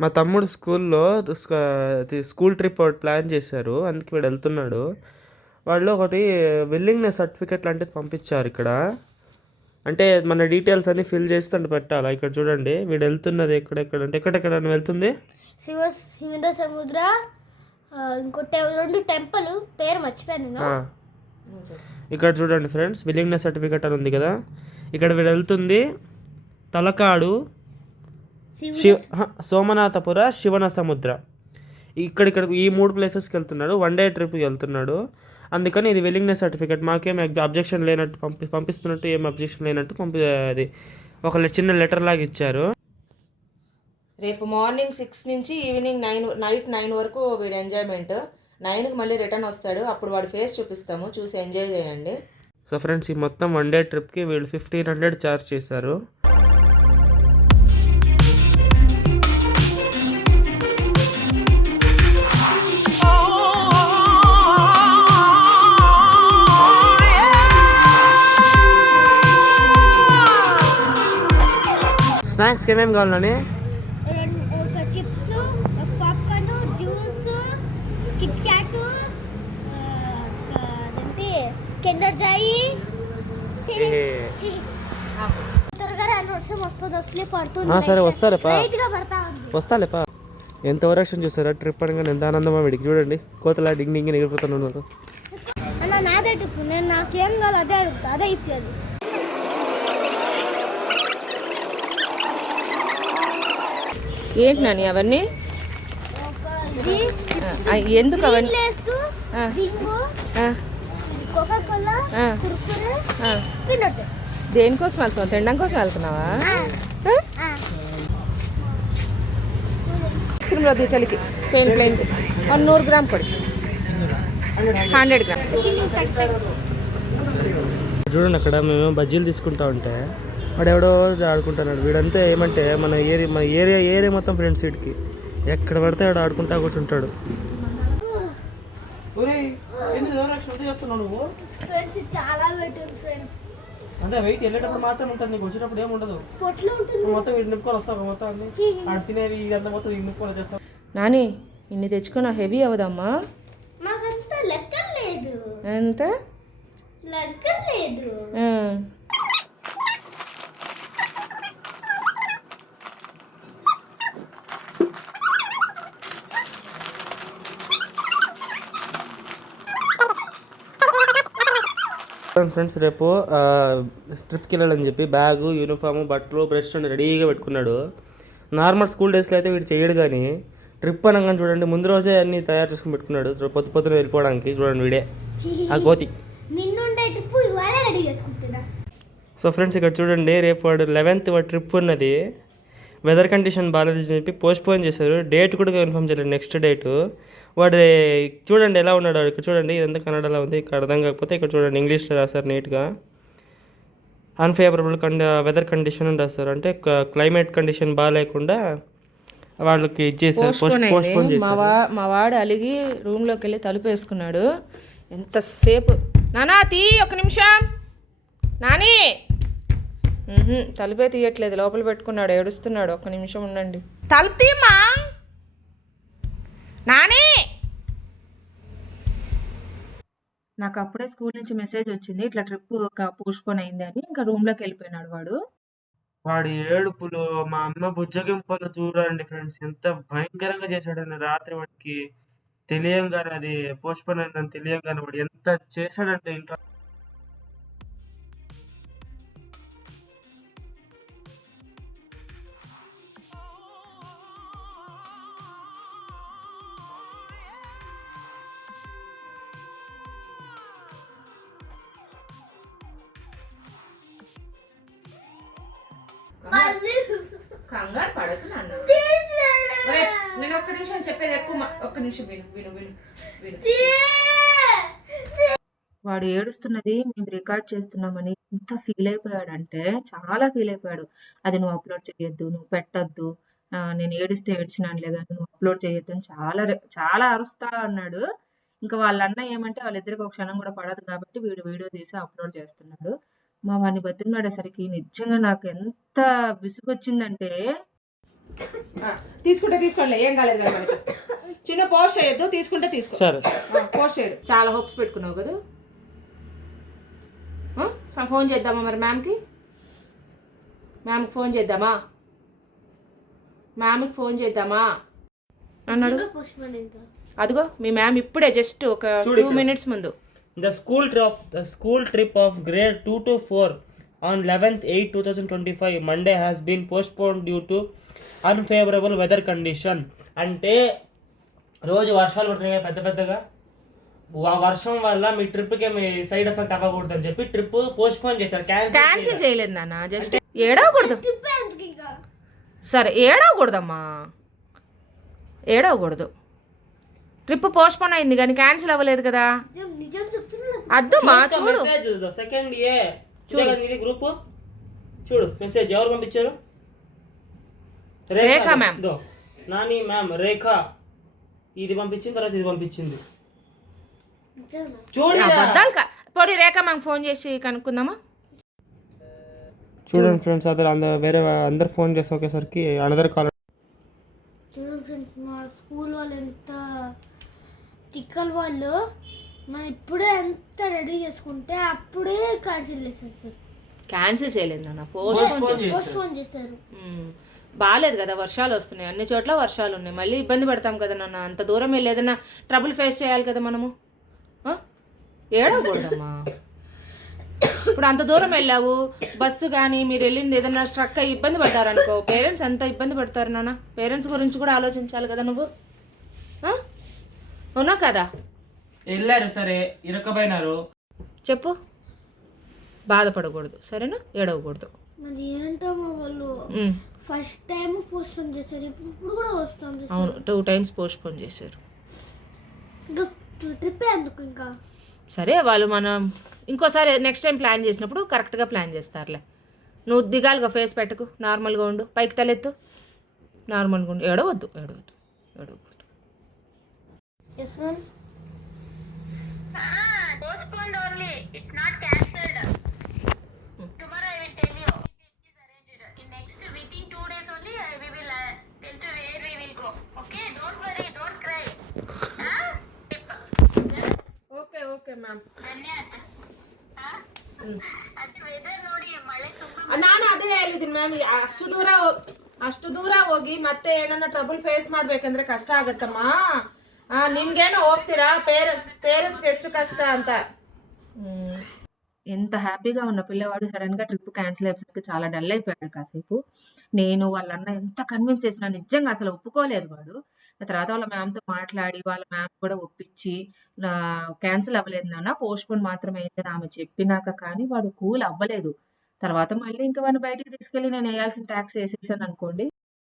మా తమ్ముడు స్కూల్లో స్కూల్ ట్రిప్ ఒకటి ప్లాన్ చేశారు, అందుకే వీడు వెళ్తున్నాడు. వాళ్ళు ఒకటి విల్లింగ్నెస్ సర్టిఫికెట్ లాంటిది పంపించారు ఇక్కడ. అంటే మన డీటెయిల్స్ అన్ని ఫిల్ చేసి పెట్టాలి. ఇక్కడ చూడండి వీడు వెళ్తున్నది ఎక్కడెక్కడ అంటే ఎక్కడెక్కడ వెళ్తుంది. శివ సముద్ర ఇంకోటి 2 టెంపుల్ పేరు మర్చిపోయాను. ఇక్కడ చూడండి ఫ్రెండ్స్, విల్లింగ్నెస్ సర్టిఫికెట్ అని ఉంది కదా, ఇక్కడ వీడు వెళ్తుంది తలకాడు, సోమనాథపుర, శివన సముద్ర. ఇక్కడ ఈ 3 ప్లేసెస్కి వెళ్తున్నాడు. 1 డే ట్రిప్కి వెళ్తున్నాడు. అందుకని ఇది విల్లింగ్నెస్ సర్టిఫికేట్. మాకేం అబ్జెక్షన్ లేనట్టు పంపిస్తున్నట్టు ఏం అబ్జెక్షన్ లేనట్టు అది ఒక చిన్న లెటర్ లాగా ఇచ్చారు. రేపు మార్నింగ్ 6 నుంచి ఈవినింగ్ నైట్ 9 వరకు వీడు ఎంజాయ్మెంట్. 9కి మళ్ళీ రిటర్న్ వస్తాడు. అప్పుడు వాడి ఫేస్ చూపిస్తాము, చూసి ఎంజాయ్ చేయండి. సో ఫ్రెండ్స్, ఈ మొత్తం 1 డే ట్రిప్కి వీళ్ళు 1500 ఛార్జ్ చేశారు. స్నాక్స్కి ఏమేమి కావాలని? ఒక chips, popcorn, juice, Kit Kat, Kinder Joy. త్వరగా రాని వర్షం వస్తుంది, అసలే పడుతుంది. సరే వస్తాలేపా. ఎంత ఓవరాక్షన్ చూసారా ట్రిప్ అనగానే, ఎంత ఆనందమా వీడికి. చూడండి కోతలా డింగ్ డింగ్ ఎగిరిపోతున్నాను. నాదే ట్రిప్, నేను నాకేం కావాలి అదే అడుగుతా, అదే ఇప్పలేదు. ఏంటి నాని అవన్నీ? ఎందుకు అవన్నీ? దేనికోసం వెళ్తున్నావు? తినడం కోసం వెళ్తున్నావా? ఐస్ క్రీమ్లో చలికి ప్లెయిన్ 100 గ్రామ్ పొడి, 100 గ్రామ్. చూడండి, అక్కడ మేము బజ్జీలు తీసుకుంటా ఉంటే వాడు ఎవడో ఆడుకుంటున్నాడు. వీడంతా ఏమంటే మన ఏరియా మొత్తం ఫ్రెండ్స్ వీడికి ఎక్కడ పడితే వాడు ఆడుకుంటా కూర్చుంటాడు. అంటే వెయిట్ వెళ్ళేటప్పుడు మాత్రం ఉంటుంది, నీకు వచ్చేటప్పుడు ఏమి ఉండదు. మొత్తం వీడు నింపుకొని వస్తావు, మొత్తం అన్ని ఆడు తినేవి ఇదంతా మొత్తం వీడు నింపుకొని వచ్చేస్తావు. నాని ఇన్ని తెచ్చుకున్నా హెవీ అవదమ్మా. ఎంత ఫ్రెండ్స్, రేపు ట్రిప్కి వెళ్ళాలని చెప్పి బ్యాగు, యూనిఫాము, బట్టలు, బ్రష్ రెడీగా పెట్టుకున్నాడు. నార్మల్ స్కూల్ డేస్లో అయితే వీడు చేయడు, కానీ ట్రిప్ అనగానే చూడండి ముందు రోజే అన్నీ తయారు చేసుకుని పెట్టుకున్నాడు. పొద్దున వెళ్ళిపోవడానికి. చూడండి వీడే ఆ కోతి. సో ఫ్రెండ్స్, ఇక్కడ చూడండి రేపు వాడు 11th వాడు ట్రిప్ ఉన్నది. వెదర్ కండిషన్ బాగాలేదని చెప్పి పోస్ట్పోన్ చేశారు. డేట్ కూడా కన్ఫర్మ్ చేయలేదు, నెక్స్ట్ డేటు. వాడు చూడండి ఎలా ఉన్నాడు. ఇక్కడ చూడండి, ఇదంతా కన్నడలో ఉంది, ఇక్కడ అర్థం కాకపోతే ఇక్కడ చూడండి ఇంగ్లీష్లో రాశారు నీట్గా. అన్ఫేవరబుల్ వెదర్ కండిషన్ అని రాస్తారు. అంటే క్లైమేట్ కండిషన్ బాగాలేకుండా వాళ్ళకి ఇచ్చేసారు, పోస్ట్పోన్ చేశారు. మా వాడు అలిగి రూమ్లోకి వెళ్ళి తలుపు వేసుకున్నాడు. ఎంతసేపు నానా తీ, 1 నిమిషం నాని. తలుపే తీయట్లేదు, లోపల పెట్టుకున్నాడు, ఏడుస్తున్నాడు. 1 నిమిషం ఉండండి, తలుపు తీయమ్మా నాని. నాకు అప్పుడే స్కూల్ నుంచి మెసేజ్ వచ్చింది, ఇట్లా ట్రిప్ పోస్ట్పోన్ అయింది అని. ఇంకా రూమ్లోకి వెళ్ళిపోయినాడు వాడు. వాడి ఏడుపులు, మా అమ్మ బుజ్జగింపులు చూడండి ఫ్రెండ్స్, ఎంత భయంకరంగా చేశాడని. రాత్రి వాడికి తెలియంగానే, అది పోస్ట్పోన్ అయిందని తెలియంగానే వాడు ఎంత చేశాడంటే ఇంట్లో. కంగారు పడకు నాన్న. నేను 1 నిమిషం చెప్పేది ఎక్కువ. 1 నిమిషం విను. వాడు ఏడుస్తున్నది మేము రికార్డ్ చేస్తున్నామని ఎంత ఫీల్ అయిపోయాడంటే, చాలా ఫీల్ అయిపోయాడు. అది నువ్వు అప్లోడ్ చేయొద్దు, నువ్వు పెట్టద్దు, నేను ఏడిస్తే ఏడ్చినానులే కానీ నువ్వు అప్లోడ్ చేయొద్దు అని చాలా చాలా అరుస్తా అన్నాడు. ఇంకా వాళ్ళన్న ఏమంటే వాళ్ళిద్దరికి ఒక క్షణం కూడా పడదు కాబట్టి వీడు వీడియో తీసి అప్లోడ్ చేస్తున్నాడు. మా వాడిని బతిమలాడేసరికి నిజంగా నాకు ఎంత విసుగొచ్చిందంటే, తీసుకుంటే తీసుకోండి, ఏం కాలేదు కదా మనకి. చిన్న పోస్ట్ చేయొద్దు, తీసుకుంటే తీసుకో. సరే పోస్ట్ చేయడు. చాలా హోప్స్ పెట్టుకున్నావు కదా. ఫోన్ చేద్దామా మరి మ్యామ్కి? మ్యామ్కి ఫోన్ చేద్దామా? మ్యామ్కి ఫోన్ చేద్దామా అన్నాడు. అదిగో మీ మ్యామ్ ఇప్పుడే జస్ట్ ఒక 2 minutes ముందు. The school trip of grade 2 to 4 on 11/8/2025 Monday has been postponed due to unfavorable weather condition. అంటే రోజు వర్షాలు పడుతున్నాయి పెద్ద పెద్దగా, వర్షం వల్ల మీ ట్రిప్కి మీ సైడ్ ఎఫెక్ట్ అవ్వకూడదు అని చెప్పి ట్రిప్ పోస్ట్పోన్ చేశారు. క్యాన్సిల్ చేయలేదు నాన్న, జస్ట్ ఏడవకూడదు. సరే ఏడవకూడదమ్మా, ఏడవకూడదు. ట్రిప్ పోస్ట్పోన్ అయింది కానీ క్యాన్సిల్ అవ్వలేదు కదా. అద్దమ్మా చూడు, మెసేజ్ సెకండ్ ఏ ఇది గ్రూప్ చూడు, మెసేజ్ ఎవరు పంపించారు? రేఖా మ్యామ్. నాని మ్యామ్ రేఖ ఇది పంపించింది, తర్వాత ఇది పంపించింది చూడండి. పోనీ రేఖా మ్యామ్ ఫోన్ చేసి కనుక్కుందామా? చూడండి ఫ్రెండ్స్, వేరే అందరు ఫోన్ చేసి ఒకేసరికి అనదర్ కాల్. చూడండి ఫ్రెండ్స్, మా స్కూల్ వాళ్ళు ఎంత తిక్కల వాళ్ళు, మనం ఇప్పుడే ఎంత రెడీ చేసుకుంటే అప్పుడే క్యాన్సిల్ చేసేస్తారు. క్యాన్సిల్ చేయలేదు నాన్న, పోస్ట్పోన్ చేస్తారు. బాగాలేదు కదా, వర్షాలు వస్తున్నాయి, అన్ని చోట్ల వర్షాలు ఉన్నాయి, మళ్ళీ ఇబ్బంది పడతాం కదా నాన్న. అంత దూరం వెళ్ళి ఏదైనా ట్రబుల్ ఫేస్ చేయాలి కదా మనము. ఏడవకూడదమ్మా. ఇప్పుడు అంత దూరం వెళ్ళావు, బస్సు కానీ మీరు వెళ్ళింది ఏదైనా స్ట్రక్ అయ్యి ఇబ్బంది పడ్డారనుకో, పేరెంట్స్ ఎంత ఇబ్బంది పడతారు నాన్న. పేరెంట్స్ గురించి కూడా ఆలోచించాలి కదా నువ్వు. అవునా కదా? వెళ్ళారు సరే, ఇరకపోయినారు, చెప్పు. బాధపడకూడదు సరేనా, ఏడవకూడదు. మరి ఏంటమ్మా వాళ్ళు ఫస్ట్ టైం పోస్ట్పోన్ చేశారు, ఇప్పుడు కూడా పోస్ట్పోన్ చేశారు. అవును, 2 times పోస్ట్పోన్ చేశారు. ఇంకా ట్రిప్ ఎందుకు ఇంకా? సరే వాళ్ళు మనం ఇంకోసారి నెక్స్ట్ టైం ప్లాన్ చేసినప్పుడు కరెక్ట్గా ప్లాన్ చేస్తారులే. నువ్వు దిగాలిగా, ఫేస్ పెట్టకు, నార్మల్గా ఉండు, పైకి తలెత్తు, నార్మల్గా ఉండు, ఏడవద్దు ఏడవద్దు ఏడవకూడదు. Yes ma'am. Postponed only. It's not cancelled. Tomorrow I will tell you. It is arranged. In next within 2 days only we will tell to where we will go. Okay? Don't worry. Don't cry. Okay okay ma'am. ಅದು weather ನೋಡಿ ಮಳೆ ತುಂಬಾ. ನಾನು ಅದೇ ಹೇಳಿದ್ದೀನಿ ma'am, ಅಷ್ಟು ದೂರ ಹೋಗಿ ಮತ್ತೆ ಏನನ್ನ ಟ್ರಬಲ್ ಫೇಸ್ ಮಾಡ್ಬೇಕಂದ್ರೆ ಕಷ್ಟ ಆಗತ್ತಮ್ಮ. ನಿಮ್ಗೇನೋ ಹೋಗ್ತೀರಾ, పేరెంట్స్కి ಎಷ್ಟು కష్ట అంత. ఎంత హ్యాపీగా ఉన్న పిల్లవాడు సడన్గా ట్రిప్ క్యాన్సిల్ అయ్యేసరికి చాలా డల్ అయిపోయాడు కాసేపు. నేను వాళ్ళన్న ఎంత కన్విన్స్ చేసినా నిజంగా అసలు ఒప్పుకోలేదు వాడు. తర్వాత వాళ్ళ మ్యామ్తో మాట్లాడి వాళ్ళ మ్యామ్ కూడా ఒప్పించి క్యాన్సిల్ అవ్వలేదు నాన్న, పోస్ట్పోన్ మాత్రమే అయిందని ఆమె చెప్పినాక కానీ వాడు కూల్ అవ్వలేదు. తర్వాత మళ్ళీ ఇంకా వాడిని బయటికి తీసుకెళ్ళి నేను వేయాల్సిన ట్యాక్స్ వేసేసాను అనుకోండి.